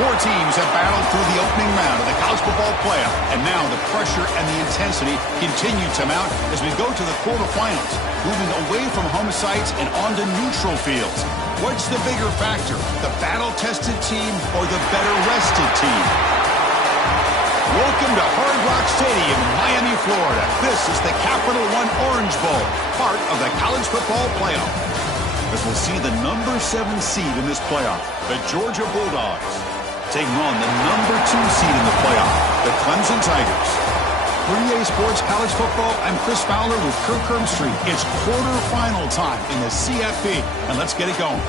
Four teams have battled through the opening round of the college football playoff, and now the pressure and the intensity continue to mount as we go to the quarterfinals, moving away from home sites and onto neutral fields. What's the bigger factor, the battle-tested team or the better-rested team? Welcome to Hard Rock Stadium in Miami, Florida. This is the Capital One Orange Bowl, part of the college football playoff. As we'll see the number 7 seed in this playoff, the Georgia Bulldogs, taking on the number 2 seed in the playoff, the Clemson Tigers. For EA Sports College Football, I'm Chris Fowler with Kirk Herbstreit. It's quarterfinal time in the CFP, and let's get it going.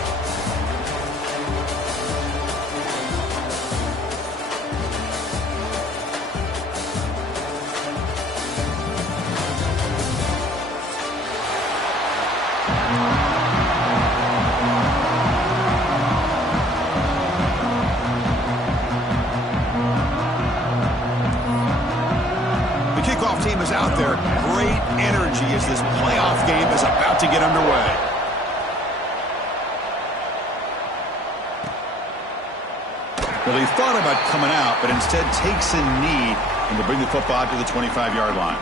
Team is out there. Great energy as this playoff game is about to get underway. Well, he thought about coming out, but instead takes a knee and to bring the football to the 25-yard line.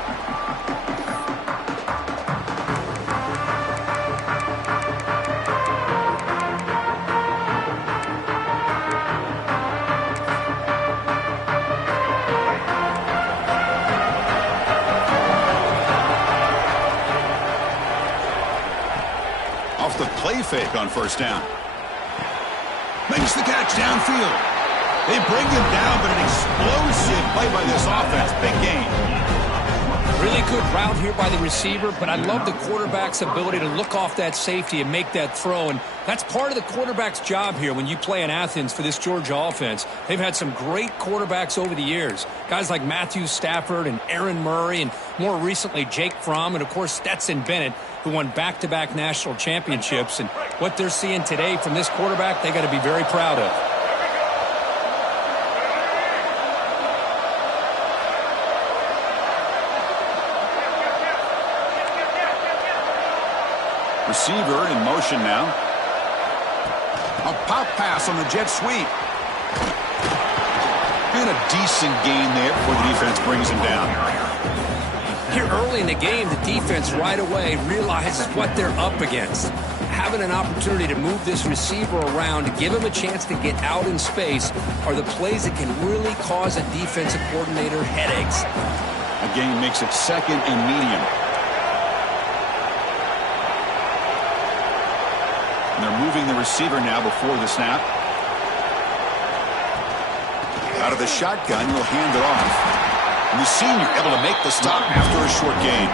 The play fake on first down. Makes the catch downfield. They bring him down, but an explosive play by this offense. Big gain. Really good route here by the receiver, but I love the quarterback's ability to look off that safety and make that throw. And that's part of the quarterback's job here when you play in Athens for this Georgia offense. They've had some great quarterbacks over the years. Guys like Matthew Stafford and Aaron Murray, and more recently Jake Fromm, and of course Stetson Bennett, who won back-to-back national championships. And what they're seeing today from this quarterback, they got to be very proud of. Receiver in motion now. A pop pass on the jet sweep. And a decent gain there before the defense brings him down. Here early in the game, the defense right away realizes what they're up against. Having an opportunity to move this receiver around, to give him a chance to get out in space, are the plays that can really cause a defensive coordinator headaches. Again, makes it second and medium. And they're moving the receiver now before the snap. Out of the shotgun, he'll hand it off. And the senior able to make the stop after a short gain.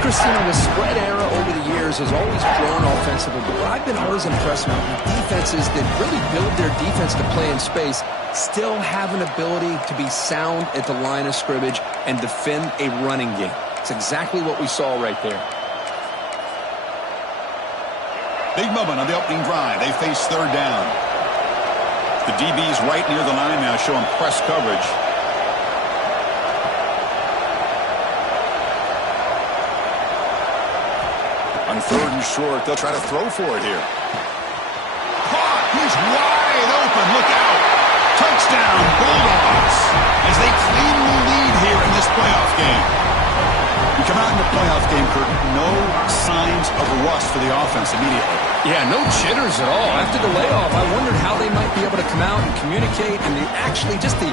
Christina, the spread era over the years has always grown offensively, but what I've been always impressed with defenses that really build their defense to play in space still have an ability to be sound at the line of scrimmage and defend a running game. It's exactly what we saw right there. Big moment on the opening drive. They face third down. The DB's right near the line now, showing press coverage. On third and short, they'll try to throw for it here. Caught! He's wide open. Look out! Touchdown, Bulldogs, as they cleanly lead here in this playoff game. We come out in the playoff game, Kurt, no signs of rust for the offense immediately. Yeah, no jitters at all. After the layoff, I wondered how they might be able to come out and communicate, and actually just the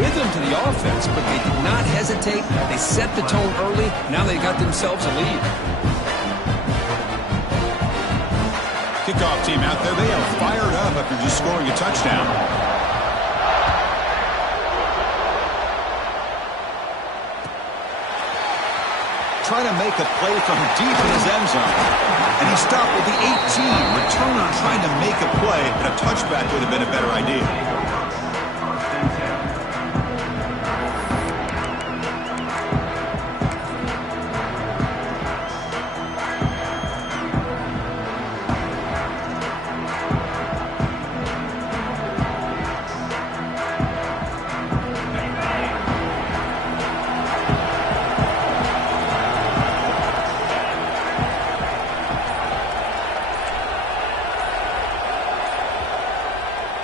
rhythm to the offense. But they did not hesitate. They set the tone early. Now they got themselves a lead. Kickoff team out there. They are fired up after just scoring a touchdown. Trying to make a play from deep in his end zone. And he stopped at the 18. Returner trying to make a play, and a touchback would have been a better idea.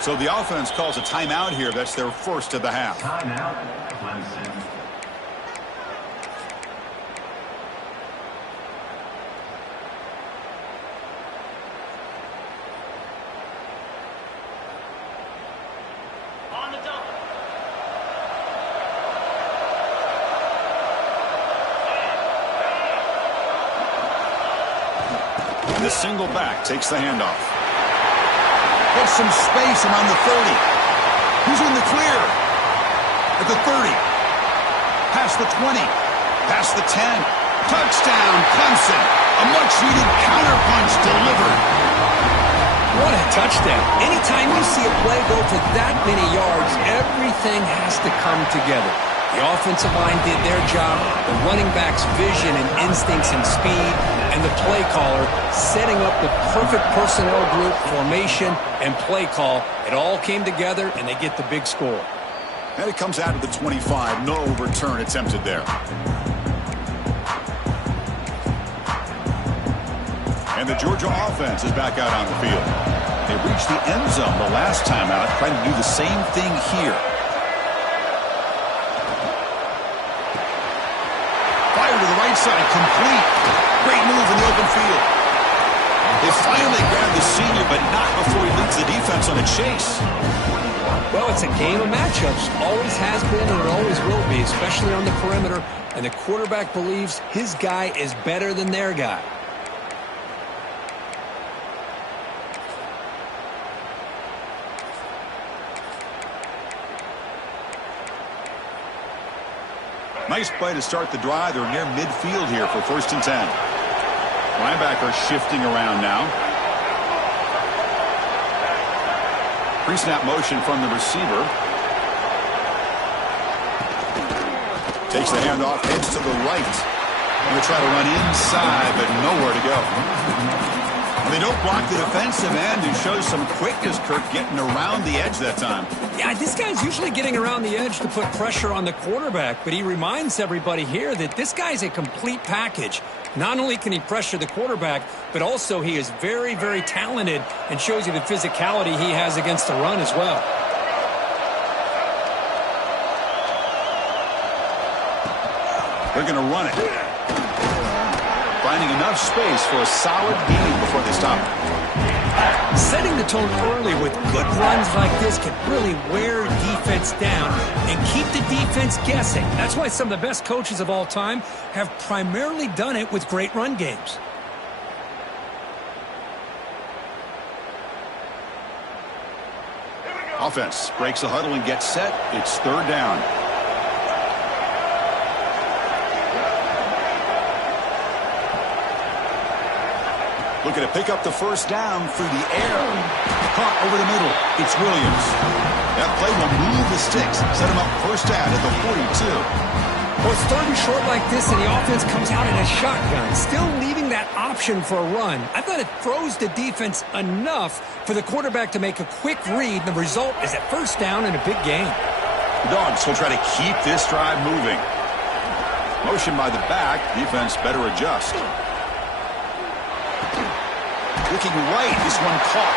So the offense calls a timeout here. That's their first of the half. Timeout, Clemson. On the double. And the single back takes the handoff. Gets some space around the 30. Who's in the clear? At the 30. Past the 20. Past the 10. Touchdown, Clemson. A much-needed counterpunch delivered. What a touchdown. Anytime you see a play go for that many yards, everything has to come together. The offensive line did their job, the running back's vision and instincts and speed, and the play caller setting up the perfect personnel group, formation, and play call. It all came together, and they get the big score. And it comes out of the 25. No return attempted there. And the Georgia offense is back out on the field. They reached the end zone the last time out, trying to do the same thing here. Fire to the right side, complete. Great move in the open field. They finally grabbed the senior, but not before he leads the defense on a chase. Well, it's a game of matchups. Always has been and it always will be, especially on the perimeter. And the quarterback believes his guy is better than their guy. Nice play to start the drive. They're near midfield here for 1st and 10. Linebacker shifting around now. Pre-snap motion from the receiver. Takes the handoff, heads to the right. Going to try to run inside, but nowhere to go. They don't block the defensive end and shows some quickness, Kirk, getting around the edge that time. Yeah, this guy's usually getting around the edge to put pressure on the quarterback, but he reminds everybody here that this guy's a complete package. Not only can he pressure the quarterback, but also he is very, very talented and shows you the physicality he has against the run as well. They're going to run it. Finding enough space for a solid gain before they stop it. Setting the tone early with good runs like this can really wear defense down and keep the defense guessing. That's why some of the best coaches of all time have primarily done it with great run games. Offense breaks the huddle and gets set. It's 3rd down. Looking to pick up the 1st down through the air. Caught over the middle. It's Williams. That play will move the sticks. Set him up 1st down at the 42. Well, it's 3rd and short like this, and the offense comes out in a shotgun, still leaving that option for a run. I thought it throws the defense enough for the quarterback to make a quick read. The result is a 1st down and a big gain. The Dogs will try to keep this drive moving. Motion by the back. Defense better adjust. Looking right, this one caught.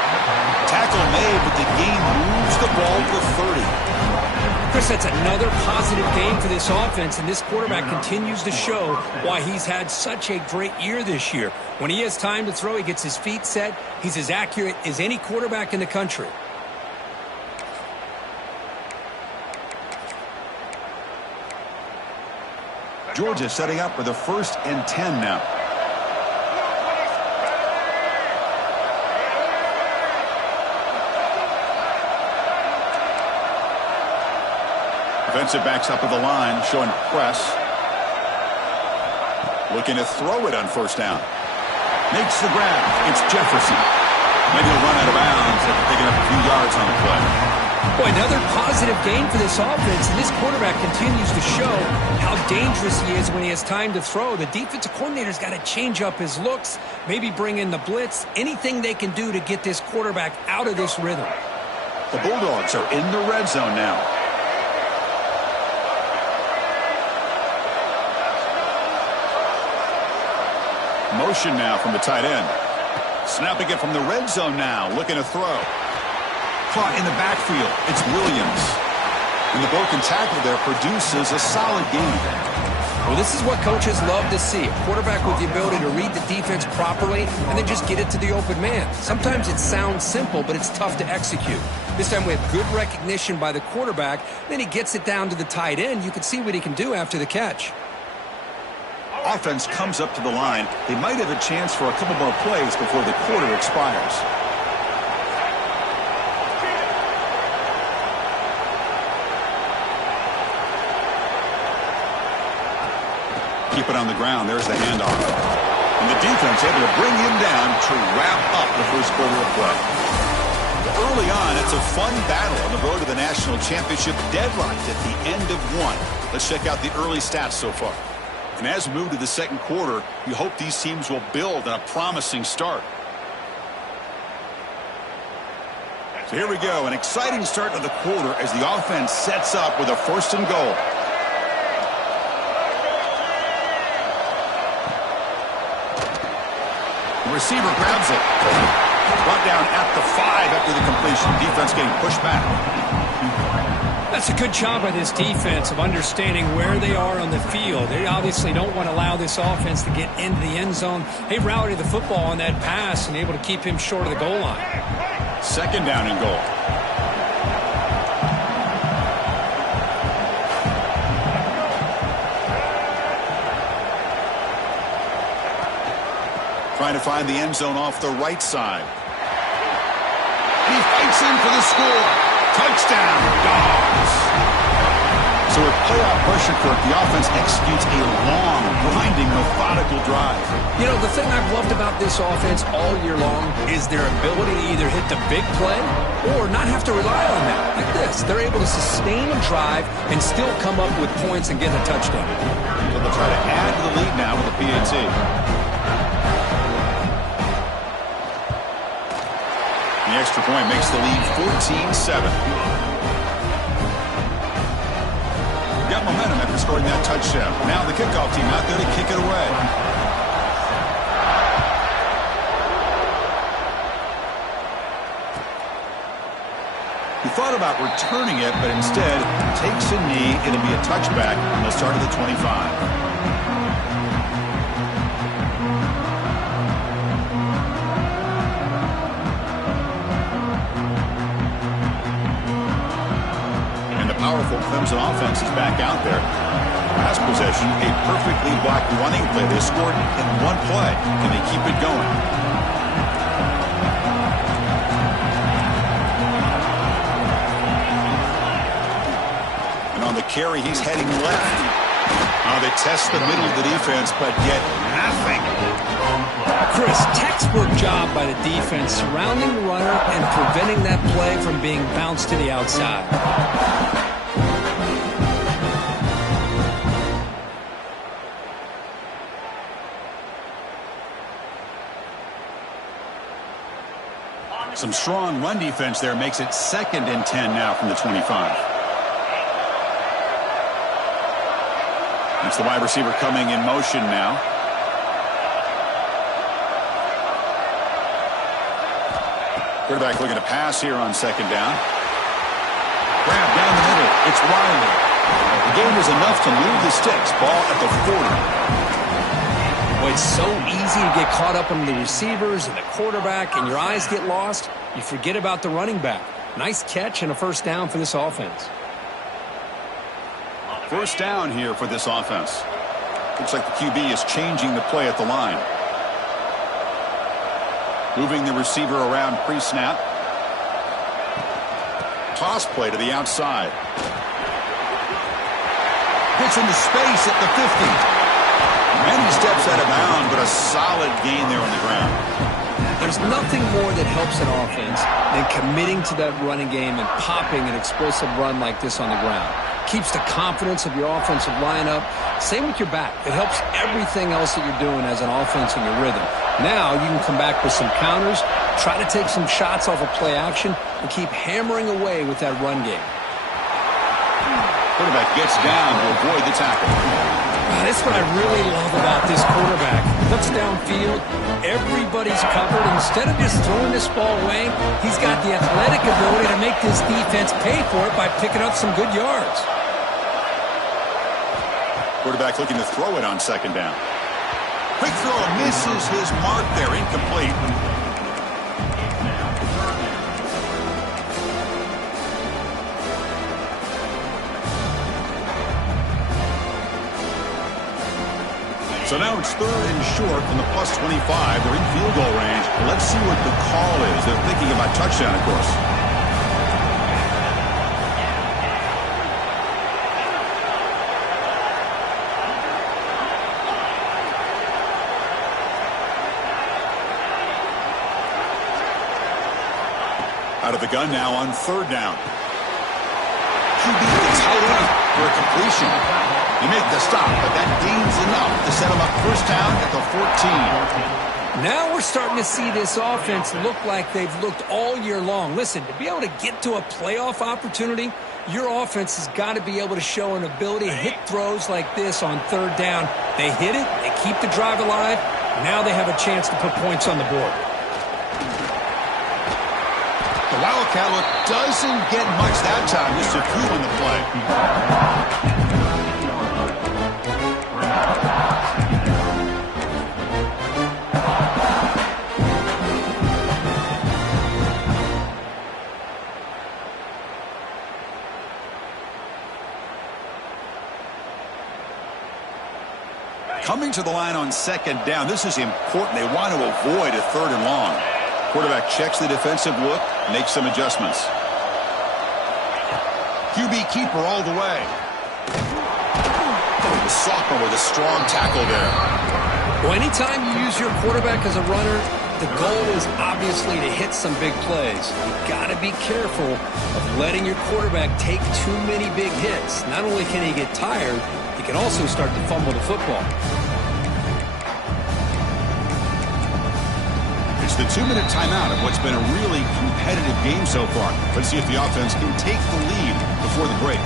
Tackle made, but the gain moves the ball to 30. Chris, that's another positive game for this offense, and this quarterback continues to show why he's had such a great year this year. When he has time to throw, he gets his feet set. He's as accurate as any quarterback in the country. Georgia setting up for the 1st and 10 now. Defensive backs up at the line, showing press. Looking to throw it on 1st down. Makes the grab. It's Jefferson. Maybe he'll run out of bounds after picking up a few yards on the play. Boy, another positive gain for this offense, and this quarterback continues to show how dangerous he is when he has time to throw. The defensive coordinator's got to change up his looks, maybe bring in the blitz, anything they can do to get this quarterback out of this rhythm. The Bulldogs are in the red zone now. Motion now from the tight end. Snapping it from the red zone now. Looking to throw. caught in the backfield. It's Williams. And the broken tackle there produces a solid gain. Well, this is what coaches love to see. A quarterback with the ability to read the defense properly and then just get it to the open man. Sometimes it sounds simple, but it's tough to execute. This time we have good recognition by the quarterback. Then he gets it down to the tight end. You can see what he can do after the catch. Offense comes up to the line. They might have a chance for a couple more plays before the quarter expires. Keep it on the ground. There's the handoff. And the defense able to bring him down to wrap up the first quarter of play. Early on, it's a fun battle on the road to the national championship, deadlocked at the end of one. Let's check out the early stats so far. And as we move to the second quarter, you hope these teams will build on a promising start. So here we go, an exciting start to the quarter as the offense sets up with a 1st and goal. The receiver grabs it. Brought down at the 5 after the completion. Defense getting pushed back. That's a good job by this defense of understanding where they are on the field. They obviously don't want to allow this offense to get into the end zone. They routed the football on that pass and able to keep him short of the goal line. 2nd down and goal. Trying to find the end zone off the right side. He fights in for the score. Touchdown, Dogs. So with playoff pressure, Kirk, the offense executes a long, grinding, methodical drive. You know, the thing I've loved about this offense all year long is their ability to either hit the big play or not have to rely on that. Like this, they're able to sustain a drive and still come up with points and get a touchdown. So they'll try to add to the lead now with a PAT. The extra point makes the lead 14-7. Got momentum after scoring that touchdown. Now the kickoff team out there to kick it away. He thought about returning it, but instead takes a knee. It'll be a touchback, and they'll start at the 25. Powerful Clemson offense is back out there. Last possession, a perfectly blocked running play. They scored in one play. Can they keep it going? And on the carry, he's heading left. They test the middle of the defense, but get nothing. Chris, textbook job by the defense surrounding the runner and preventing that play from being bounced to the outside. Some strong run defense there makes it 2nd and 10 now from the 25. It's the wide receiver coming in motion now. Quarterback looking to pass here on 2nd down. Grab down the middle. It's Riley. The game was enough to move the sticks. Ball at the 40. Well, it's so easy to get caught up in the receivers and the quarterback, and your eyes get lost. You forget about the running back. Nice catch and a 1st down for this offense. 1st down here for this offense. Looks like the QB is changing the play at the line. Moving the receiver around pre-snap. Toss play to the outside. Gets into space at the 50. Many steps out of bounds, but a solid gain there on the ground. There's nothing more that helps an offense than committing to that running game and popping an explosive run like this on the ground. Keeps the confidence of your offensive lineup. Same with your back. It helps everything else that you're doing as an offense in your rhythm. Now you can come back with some counters, try to take some shots off of play action, and keep hammering away with that run game. Quarterback gets down to avoid the tackle. That's what I really love about this quarterback. Looks downfield, everybody's covered. Instead of just throwing this ball away, he's got the athletic ability to make this defense pay for it by picking up some good yards. Quarterback looking to throw it on second down. Quick throw misses his mark there, incomplete. So now it's 3rd and short from the +25. They're in field goal range. Let's see what the call is. They're thinking about touchdown, of course. Out of the gun now on 3rd down. QB gets tight end for a completion. You make the stop, but that gains enough to set him up first down at the 14. Now we're starting to see this offense look like they've looked all year long. Listen, to be able to get to a playoff opportunity, your offense has got to be able to show an ability to hit throws like this on 3rd down. They hit it, they keep the drive alive. Now they have a chance to put points on the board. The Wildcat look doesn't get much that time. Just a coup on the play. Coming to the line on 2nd down. This is important. They want to avoid a 3rd and long. Quarterback checks the defensive look, makes some adjustments. QB keeper all the way. Oh, the sophomore with a strong tackle there. Well, anytime you use your quarterback as a runner, the goal is obviously to hit some big plays. You've got to be careful of letting your quarterback take too many big hits. Not only can he get tired, he can also start to fumble the football. It's the 2-minute timeout of what's been a really competitive game so far. Let's see if the offense can take the lead before the break.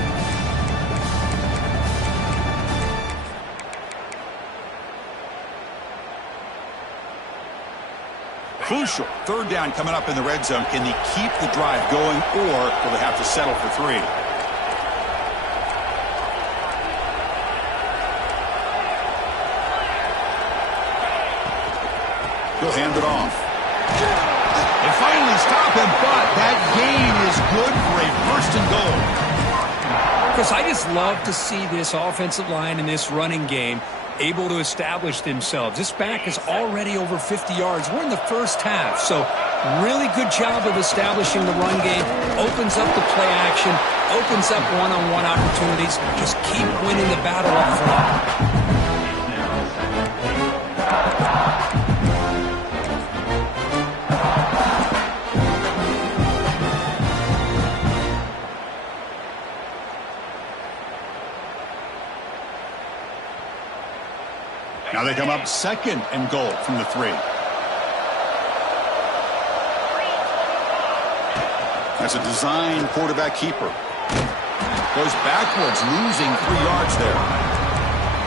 Crucial 3rd down coming up in the red zone. Can they keep the drive going, or will they have to settle for 3? He'll hand it off. They finally stop him, but that gain is good for a 1st and goal. Chris, I just love to see this offensive line in this running game able to establish themselves. This back is already over 50 yards. We're in the first half, so really good job of establishing the run game. Opens up the play action, opens up one-on-one opportunities. Just keep winning the battle up front. Now they come up 2nd and goal from the 3. That's a design quarterback keeper. Goes backwards, losing 3 yards there.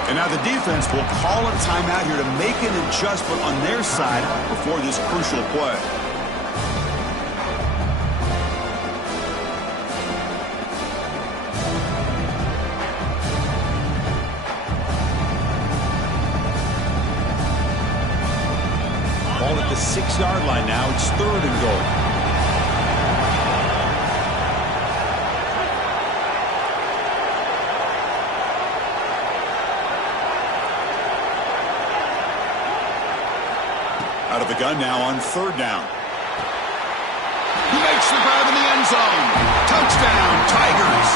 And now the defense will call a timeout here to make an adjustment on their side before this crucial play. Ball at the 6-yard line now. It's 3rd and goal. Out of the gun now on 3rd down. He makes the grab in the end zone. Touchdown, Tigers.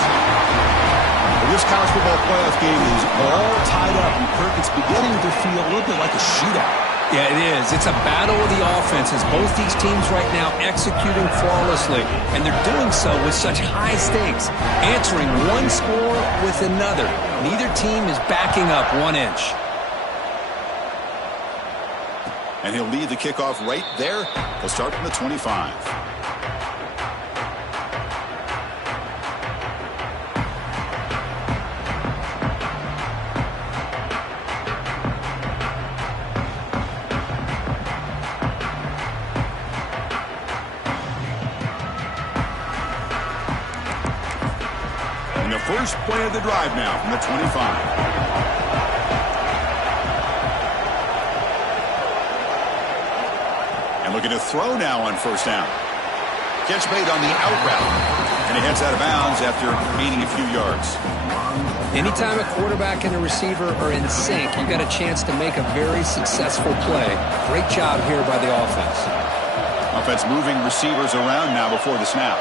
Well, this college football playoff game is all tied up, and Kirk, it's beginning to feel a little bit like a shootout. Yeah, it is. It's a battle of the offenses. Both these teams right now executing flawlessly, and they're doing so with such high stakes, answering one score with another. Neither team is backing up 1 inch. And he'll lead the kickoff right there. He'll start from the 25. first play of the drive now from the 25. And looking to throw now on first down. Catch made on the out route. And he heads out of bounds after gaining a few yards. Anytime a quarterback and a receiver are in sync, you got a chance to make a very successful play. Great job here by the offense. Offense moving receivers around now before the snap.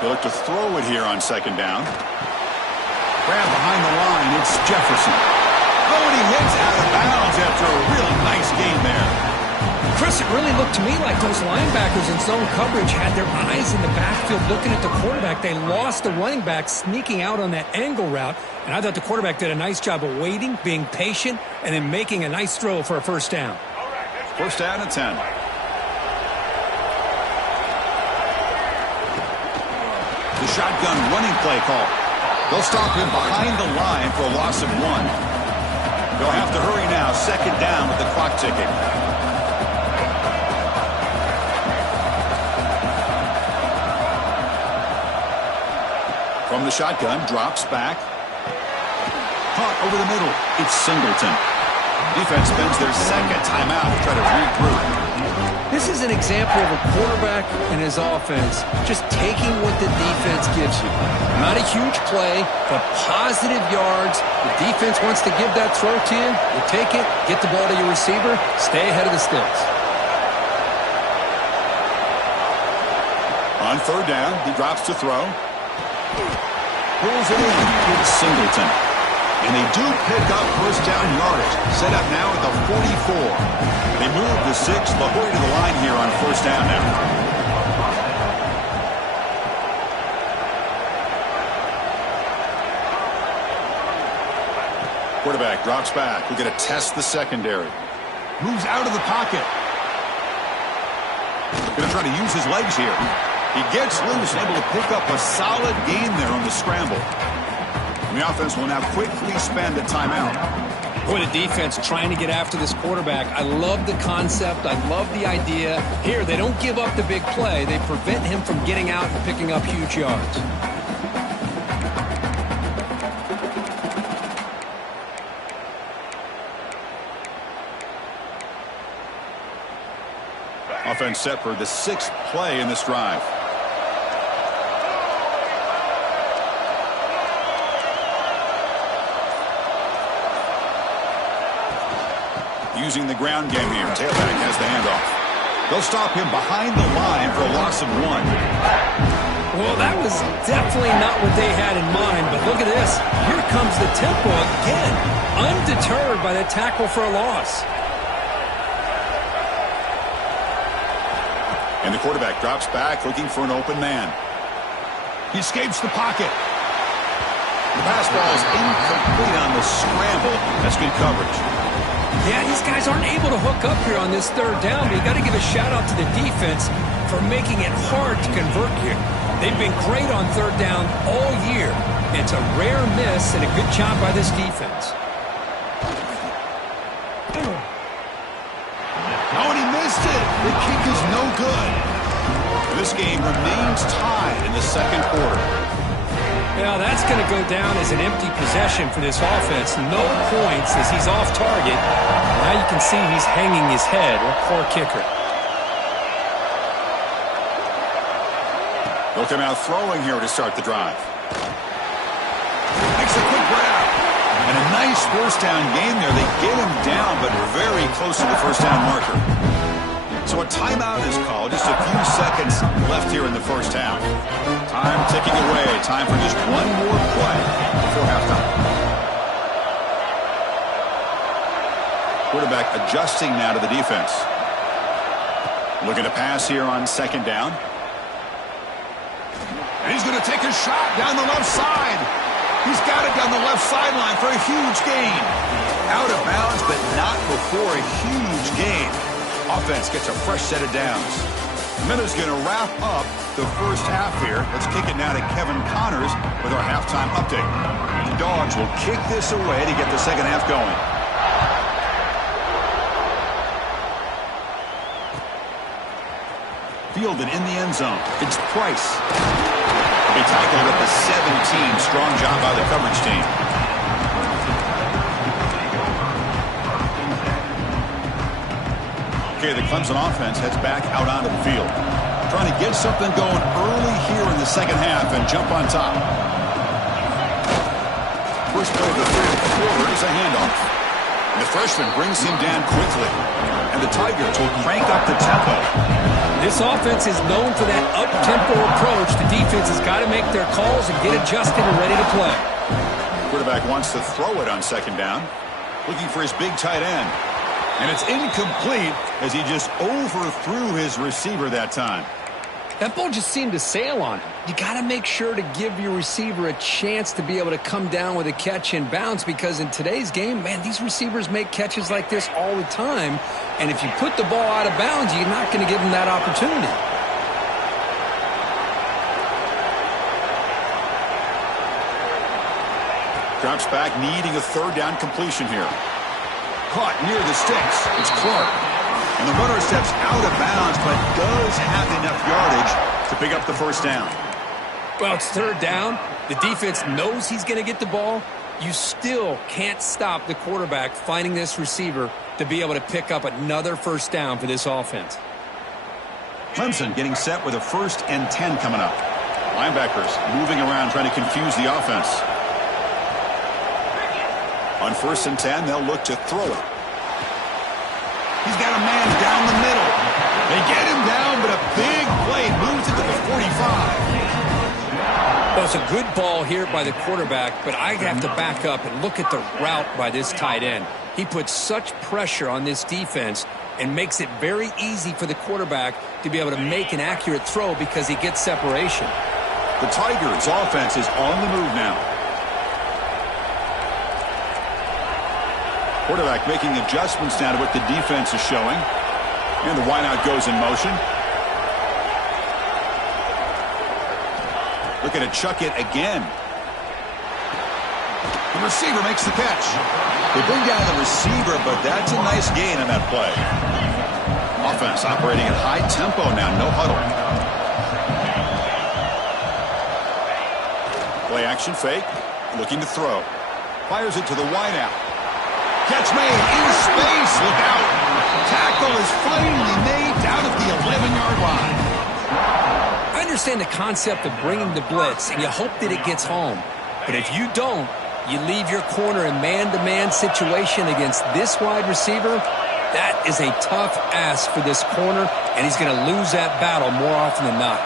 They look to throw it here on second down. Grab behind the line. It's Jefferson. Oh, and he heads out of bounds after a really nice game there. Chris, it really looked to me like those linebackers in zone coverage had their eyes in the backfield looking at the quarterback. They lost the running back sneaking out on that angle route, and I thought the quarterback did a nice job of waiting, being patient, and then making a nice throw for a first down. First down and 10. The shotgun running play call. They'll stop him behind the line for a loss of 1. They'll have to hurry now. Second down with the clock ticking. From the shotgun, drops back. Caught over the middle. It's Singleton. Defense spends their second timeout to try to regroup. This is an example of a quarterback and his offense just taking what the defense gives you. Not a huge play, but positive yards. The defense wants to give that throw to you. You take it, get the ball to your receiver, stay ahead of the sticks. On third down, he drops to throw. Pulls it in. It's Singleton. And they do pick up first down yardage. Set up now at the 44. They move the 6. They'll hurry to the line here on first down now. Quarterback drops back. We're going to test the secondary. Moves out of the pocket. Going to try to use his legs here. He gets loose and able to pick up a solid gain there on the scramble. And the offense will now quickly spend a timeout. Boy, the defense trying to get after this quarterback. I love the concept. I love the idea. Here, they don't give up the big play. They prevent him from getting out and picking up huge yards. Offense set for the 6th play in this drive. Using the ground game here. Tailback has the handoff. They'll stop him behind the line for a loss of 1. Well, that was definitely not what they had in mind, but look at this. Here comes the tempo again. Undeterred by the tackle for a loss. And the quarterback drops back looking for an open man. He escapes the pocket. The pass ball is incomplete on the scramble. That's good coverage. Yeah, these guys aren't able to hook up here on this third down, but you got to give a shout out to the defense for making it hard to convert here. They've been great on third down all year. It's a rare miss and a good job by this defense. Oh, and he missed it. The kick is no good. And this game remains tied in the second quarter. Now that's going to go down as an empty possession for this offense. No points as he's off target. Now you can see he's hanging his head. What a poor kicker. They'll come out throwing here to start the drive. Makes a quick grab. And a nice first down game there. They get him down, but very close to the first down marker. So a timeout is called. Just a few seconds left here in the first half. Time ticking away. Time for just one more play before halftime. Quarterback adjusting now to the defense. Looking to pass here on second down. And he's going to take a shot down the left side. He's got it down the left sideline for a huge gain. Out of bounds, but not before a huge gain. Offense gets a fresh set of downs. Minute's going to wrap up the first half here. Let's kick it now to Kevin Connors with our halftime update. The Dogs will kick this away to get the second half going. Fielded in the end zone. It's Price. They tackled at the 17. Strong job by the coverage team. Okay, the Clemson offense heads back out onto the field. Trying to get something going early here in the second half and jump on top. First play of the third quarter is a handoff. And the freshman brings him down quickly. And the Tigers will crank up the tempo. This offense is known for that up-tempo approach. The defense has got to make their calls and get adjusted and ready to play. Quarterback wants to throw it on second down. Looking for his big tight end. And it's incomplete as he just overthrew his receiver that time. That ball just seemed to sail on him. You got to make sure to give your receiver a chance to be able to come down with a catch and bounce, because in today's game, man, these receivers make catches like this all the time. And if you put the ball out of bounds, you're not going to give them that opportunity. Drops back, needing a third down completion here. Caught near the sticks. It's Clark. And the runner steps out of bounds, but does have enough yardage to pick up the first down. Well, it's third down. The defense knows he's going to get the ball. You still can't stop the quarterback finding this receiver to be able to pick up another first down for this offense. Clemson getting set with a 1st and 10 coming up. Linebackers moving around trying to confuse the offense. On 1st and 10, they'll look to throw it. He's got a man down the middle. They get him down, but a big play moves it to the 45. Well, it's a good ball here by the quarterback, but I have to back up and look at the route by this tight end. He puts such pressure on this defense and makes it very easy for the quarterback to be able to make an accurate throw because he gets separation. The Tigers' offense is on the move now. Quarterback making adjustments now to what the defense is showing. And the wideout goes in motion. Looking to chuck it again. The receiver makes the catch. They bring down the receiver, but that's a nice gain on that play. Offense operating at high tempo now, no huddle. Play action fake. Looking to throw. Fires it to the wideout. Catch made in space. Look out. Tackle is finally made down at the 11-yard line. I understand the concept of bringing the blitz, and you hope that it gets home. But if you don't, you leave your corner in man-to-man situation against this wide receiver. That is a tough ask for this corner, and he's going to lose that battle more often than not.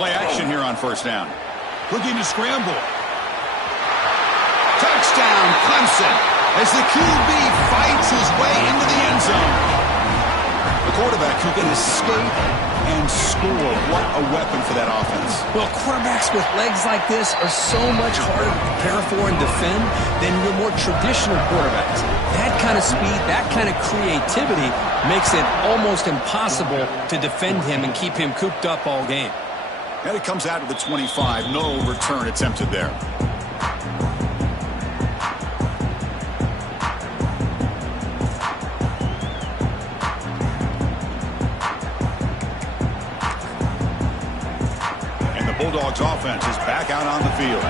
Play action here on 1st down. Looking to scramble. Touchdown, Clemson, as the QB fights his way into the end zone. The quarterback who can escape and score. What a weapon for that offense. Well, quarterbacks with legs like this are so much harder to prepare for and defend than your more traditional quarterbacks. That kind of speed, that kind of creativity makes it almost impossible to defend him and keep him cooped up all game. And it comes out to the 25. No return attempted there. And the Bulldogs offense is back out on the field.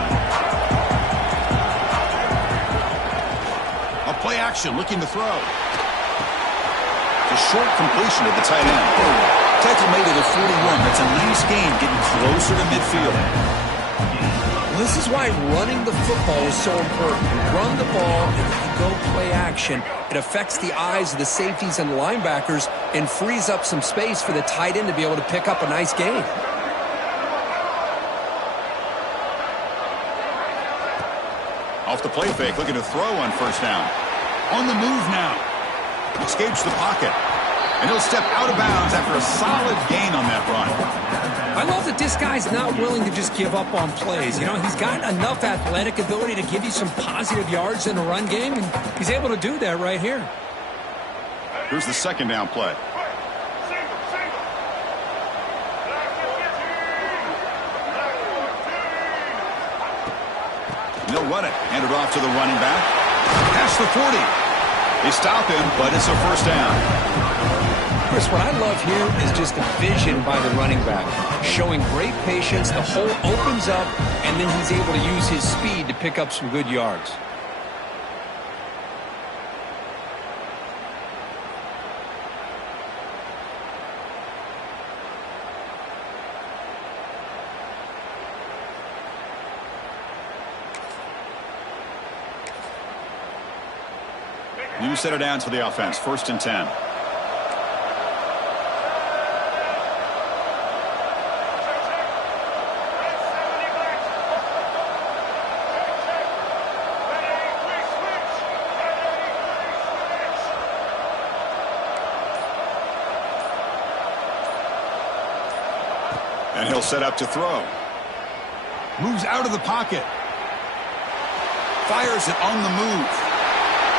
A play action looking to throw. A short completion to the tight end. Tackle made at the 41. That's a nice gain, getting closer to midfield. Well, this is why running the football is so important. You run the ball and you go play action. It affects the eyes of the safeties and linebackers and frees up some space for the tight end to be able to pick up a nice gain. Off the play fake, looking to throw on 1st down. On the move now. Escapes the pocket. And he'll step out of bounds after a solid gain on that run. I love that this guy's not willing to just give up on plays. You know, he's got enough athletic ability to give you some positive yards in the run game, and he's able to do that right here. Here's the 2nd down play. And they'll run it. Hand it off to the running back. Past the 40. They stop him, but it's a first down. Chris, what I love here is just the vision by the running back. Showing great patience, the hole opens up, and then he's able to use his speed to pick up some good yards. New set it down to the offense. 1st and 10. And he'll set up to throw. Moves out of the pocket. Fires it on the move.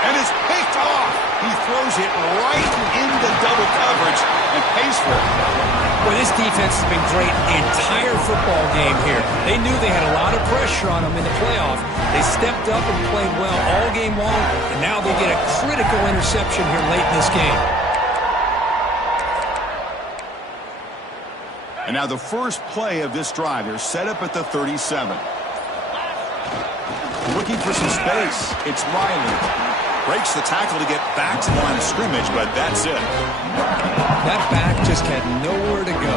And it's picked off. He throws it right into double coverage and pays for it. Well, this defense has been great the entire football game here. They knew they had a lot of pressure on them in the playoff. They stepped up and played well all game long, and now they get a critical interception here late in this game. And now the first play of this drive. They're set up at the 37. Looking for some space. It's Riley. Breaks the tackle to get back to the line of scrimmage, but that's it. That back just had nowhere to go.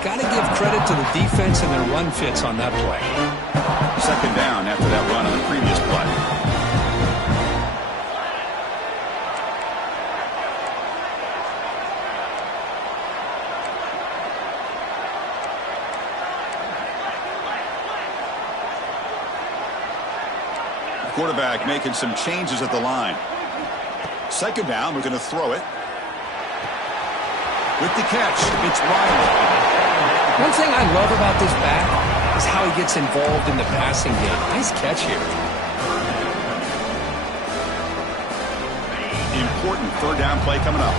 Got to give credit to the defense and their run fits on that play. 2nd down after that run on the previous play. Quarterback making some changes at the line. 2nd down, we're going to throw it. With the catch, it's Riley. One thing I love about this back is how he gets involved in the passing game. Nice catch here. Important 3rd down play coming up.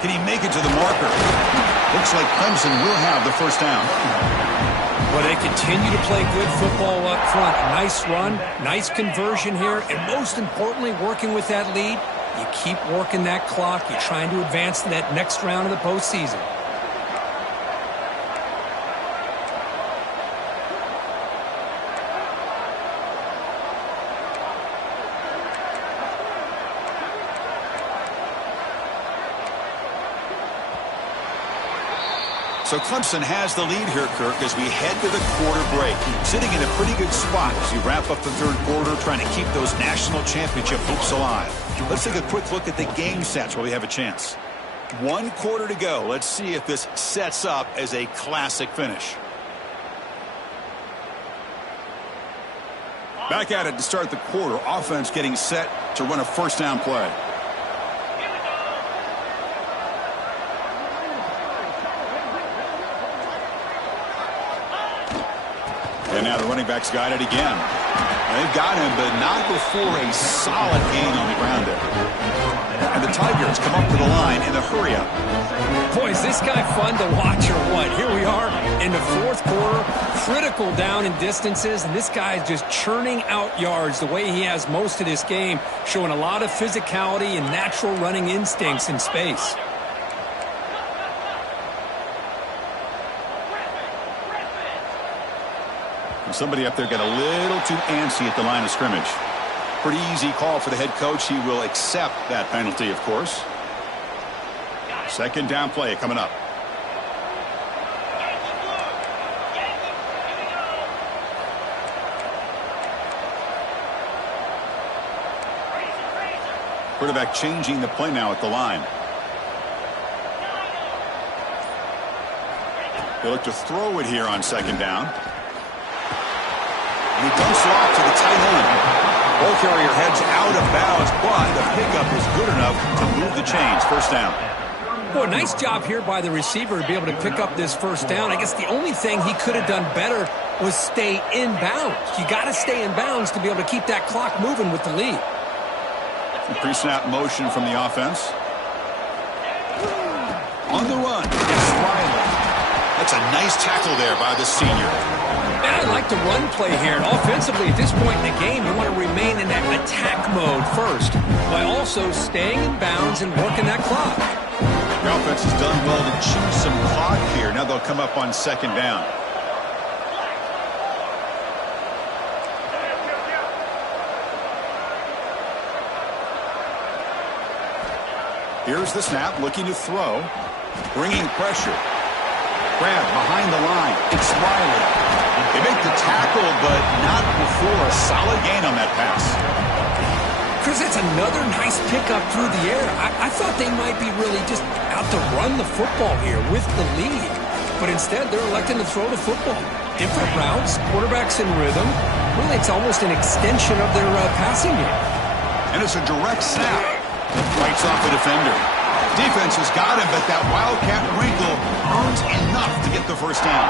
Can he make it to the marker? Looks like Clemson will have the 1st down. Well, they continue to play good football up front. Nice run, nice conversion here, and most importantly, working with that lead, you keep working that clock. You're trying to advance to that next round of the postseason. So Clemson has the lead here, Kirk, as we head to the quarter break. Sitting in a pretty good spot as you wrap up the 3rd quarter, trying to keep those national championship hopes alive. Let's take a quick look at the game sets while we have a chance. 1 quarter to go. Let's see if this sets up as a classic finish. Back at it to start the quarter. Offense getting set to run a 1st down play. And now the running back's got it again. They've got him, but not before a solid gain on the ground there. And the Tigers come up to the line in a hurry-up. Boy, is this guy fun to watch or what? Here we are in the 4th quarter, critical down in distances, and this guy is just churning out yards the way he has most of this game, showing a lot of physicality and natural running instincts in space. Somebody up there got a little too antsy at the line of scrimmage. Pretty easy call for the head coach. He will accept that penalty, of course. 2nd down play coming up. Quarterback changing the play now at the line. They look to throw it here on 2nd down. And he dumps it off to the tight end. Ball carrier heads out of bounds, but the pickup is good enough to move the chains. 1st down. Boy, nice job here by the receiver to be able to pick up this first down. I guess the only thing he could have done better was stay in bounds. You got to stay in bounds to be able to keep that clock moving with the lead. Pre-snap motion from the offense. On the run, it's Riley. That's a nice tackle there by the senior. And I like the run play here. And offensively, at this point in the game, you want to remain in that attack mode first, while also staying in bounds and working that clock. The offense has done well to chew some clock here. Now they'll come up on second down. Here's the snap, looking to throw. Bringing pressure. Grab behind the line. It's Riley. They make the tackle, but not before a solid gain on that pass. Chris, that's another nice pickup through the air. I thought they might be really just out to run the football here with the lead. But instead, they're electing to throw the football. Different routes, quarterbacks in rhythm. Really, it's almost an extension of their passing game. And it's a direct snap. Fights off the defender. Defense has got him, but that Wildcat wrinkle earns enough to get the first down.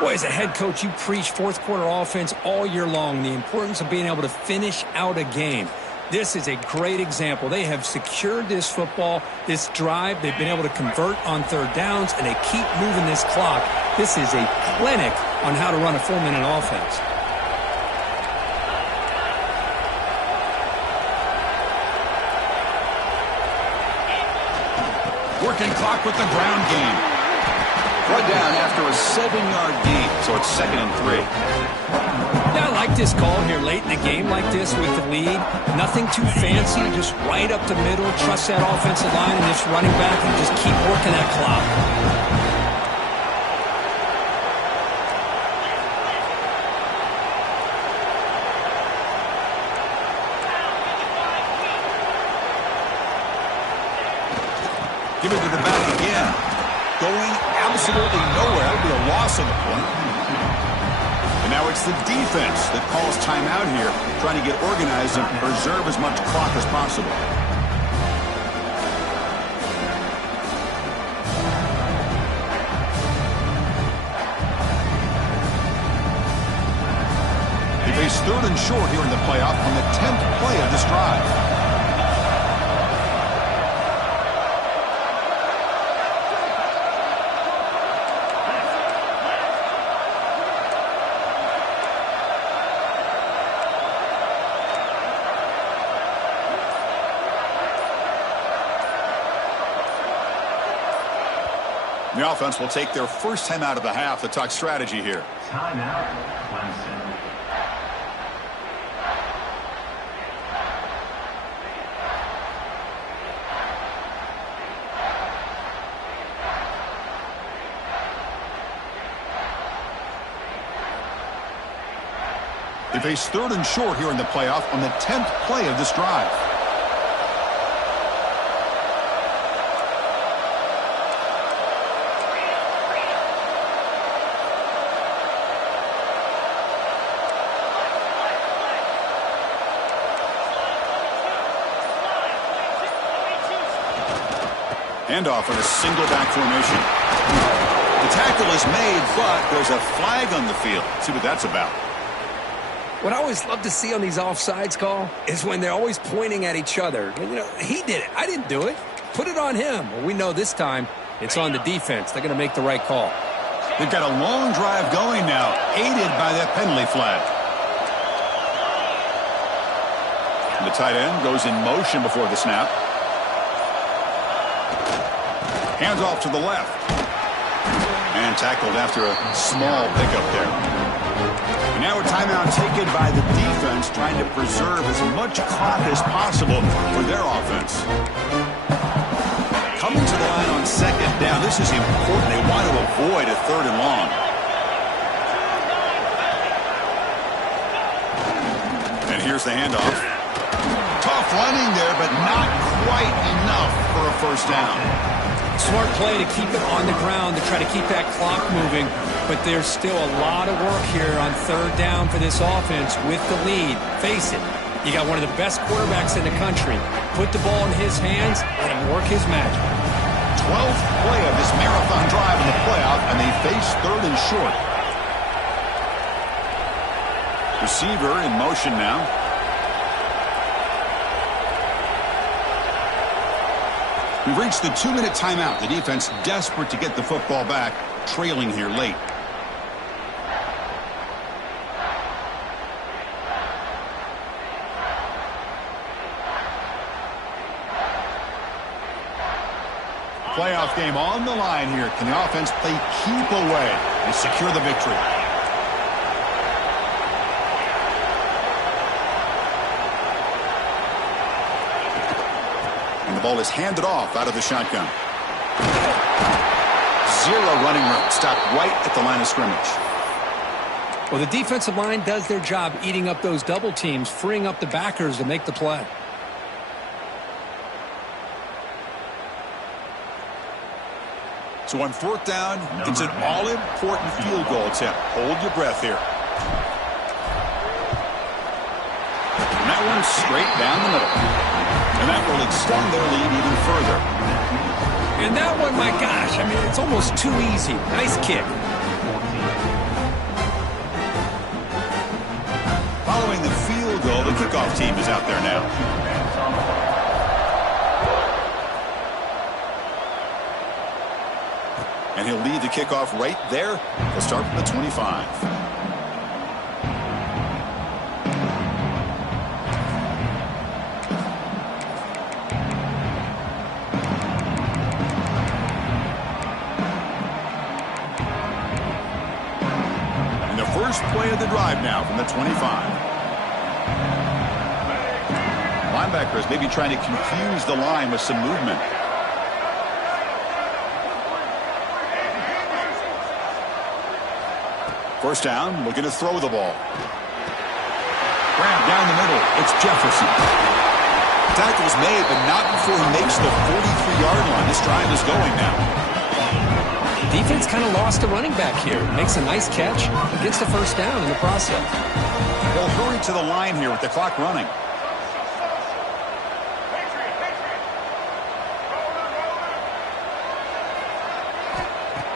Boy, as a head coach, you preach fourth quarter offense all year long, the importance of being able to finish out a game. This is a great example. They have secured this football, this drive. They've been able to convert on third downs, and they keep moving this clock. This is a clinic on how to run a 4-minute offense. Working clock with the ground game. Brought down after a 7-yard gain, so it's 2nd and 3. Yeah, I like this call here late in the game like this with the lead. Nothing too fancy, just right up the middle. Trust that offensive line and this running back and just keep working that clock. Give it to the back again. Going absolutely nowhere. That would be a loss on the point. And now it's the defense that calls timeout here, trying to get organized and preserve as much clock as possible. They face 3rd and short here in the playoff on the 10th play of this drive. The offense will take their first time out of the half to talk strategy here. Timeout, Clemson. They face 3rd and short here in the playoff on the 10th play of this drive. Handoff in a single back formation. The tackle is made, but there's a flag on the field. Let's see what that's about. What I always love to see on these offsides call is when they're always pointing at each other. You know, he did it. I didn't do it. Put it on him. Well, we know this time it's on the defense. They're going to make the right call. They've got a long drive going now, aided by that penalty flag. The tight end goes in motion before the snap. Hands off to the left. And tackled after a small pickup there. And now a timeout taken by the defense, trying to preserve as much clock as possible for their offense. Coming to the line on second down. This is important. They want to avoid a 3rd and long. And here's the handoff. Tough running there, but not quite enough for a first down. Smart play to keep it on the ground to try to keep that clock moving. But there's still a lot of work here on 3rd down for this offense with the lead. Face it, You got one of the best quarterbacks in the country. Put the ball in his hands, let him work his magic. 12th play of this marathon drive in the playoff, and they face 3rd and short. Receiver in motion now. We've reached the 2-minute timeout. The defense desperate to get the football back, trailing here late. Playoff game on the line here. Can the offense play keep away and secure the victory? And the ball is handed off out of the shotgun. 0 running room. Stopped right at the line of scrimmage. Well, the defensive line does their job eating up those double teams, freeing up the backers to make the play. So on 4th down, it's an all-important field goal attempt. Hold your breath here. And that one straight down the middle. And that will extend their lead even further. And that one, my gosh, I mean, it's almost too easy. Nice kick. Following the field goal, the kickoff team is out there now. And he'll lead the kickoff right there. He'll start from the 25. And the first play of the drive now from the 25. Linebackers maybe trying to confuse the line with some movement. First down, looking to throw the ball. Grab down the middle. It's Jefferson. Tackle's made, but not before he makes the 43-yard line. This drive is going now. Defense kind of lost a running back here. Makes a nice catch, but gets the first down in the process. They'll hurry to the line here with the clock running.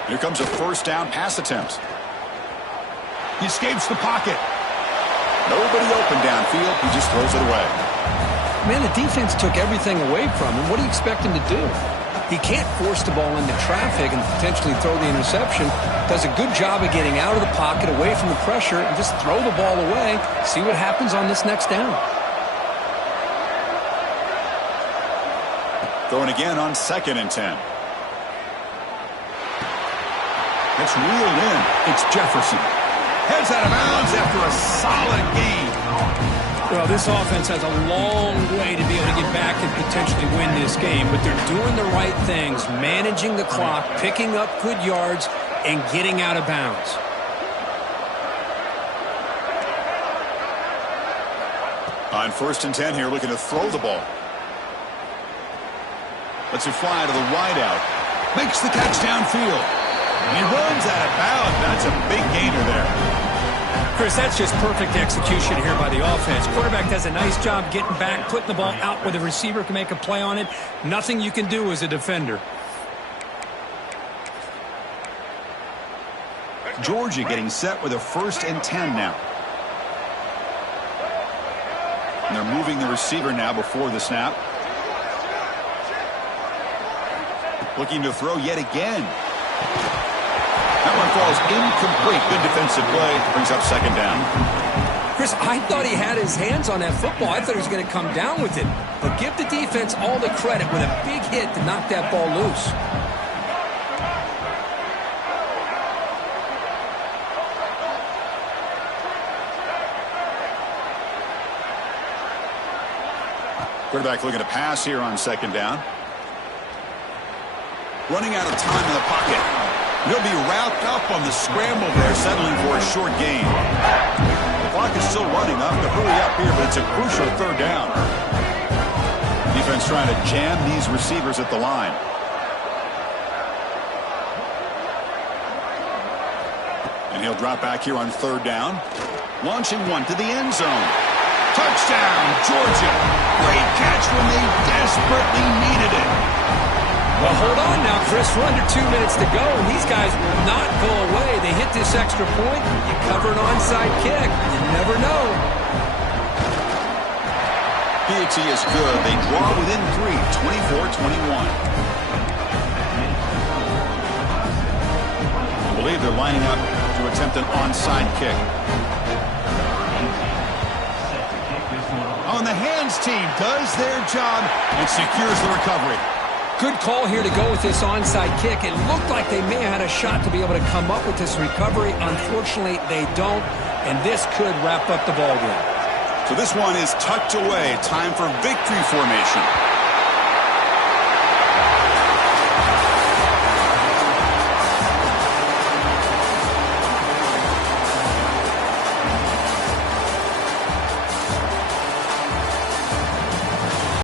Here comes a first down pass attempt. He escapes the pocket. Nobody open downfield. He just throws it away. Man, the defense took everything away from him. What do you expect him to do? He can't force the ball into traffic and potentially throw the interception. Does a good job of getting out of the pocket, away from the pressure, and just throw the ball away. See what happens on this next down. Throwing again on 2nd and 10. It's reeled in. It's Jefferson. Heads out of bounds after a solid gain. Well, this offense has a long way to be able to get back and potentially win this game, but they're doing the right things, managing the clock, picking up good yards, and getting out of bounds. On 1st and 10 here, looking to throw the ball. Lets it fly to the wideout. Makes the catch downfield. And he runs out of bounds. That's a big gainer there. Chris, that's just perfect execution here by the offense. Quarterback does a nice job getting back, putting the ball out where the receiver can make a play on it. Nothing you can do as a defender. Georgia getting set with a 1st and 10 now. And they're moving the receiver now before the snap. Looking to throw yet again. That one falls incomplete. Good defensive play. Brings up 2nd down. Chris, I thought he had his hands on that football. I thought he was going to come down with it. But give the defense all the credit with a big hit to knock that ball loose. Quarterback looking to pass here on 2nd down. Running out of time in the pocket. He'll be wrapped up on the scramble there, settling for a short gain. The clock is still running up to hurry up here, but it's a crucial 3rd down. Defense trying to jam these receivers at the line. And he'll drop back here on 3rd down. Launching one to the end zone. Touchdown, Georgia. Great catch when they desperately needed it. Well, hold on now, Chris. We're under 2 minutes to go, and these guys will not go away. They hit this extra point. You cover an onside kick. You never know. PXE is good. They draw within 3, 24-21. I believe they're lining up to attempt an onside kick. On the hands team does their job and secures the recovery. Good call here to go with this onside kick. It looked like they may have had a shot to be able to come up with this recovery. Unfortunately, they don't, and this could wrap up the ballgame. So this one is tucked away. Time for victory formation.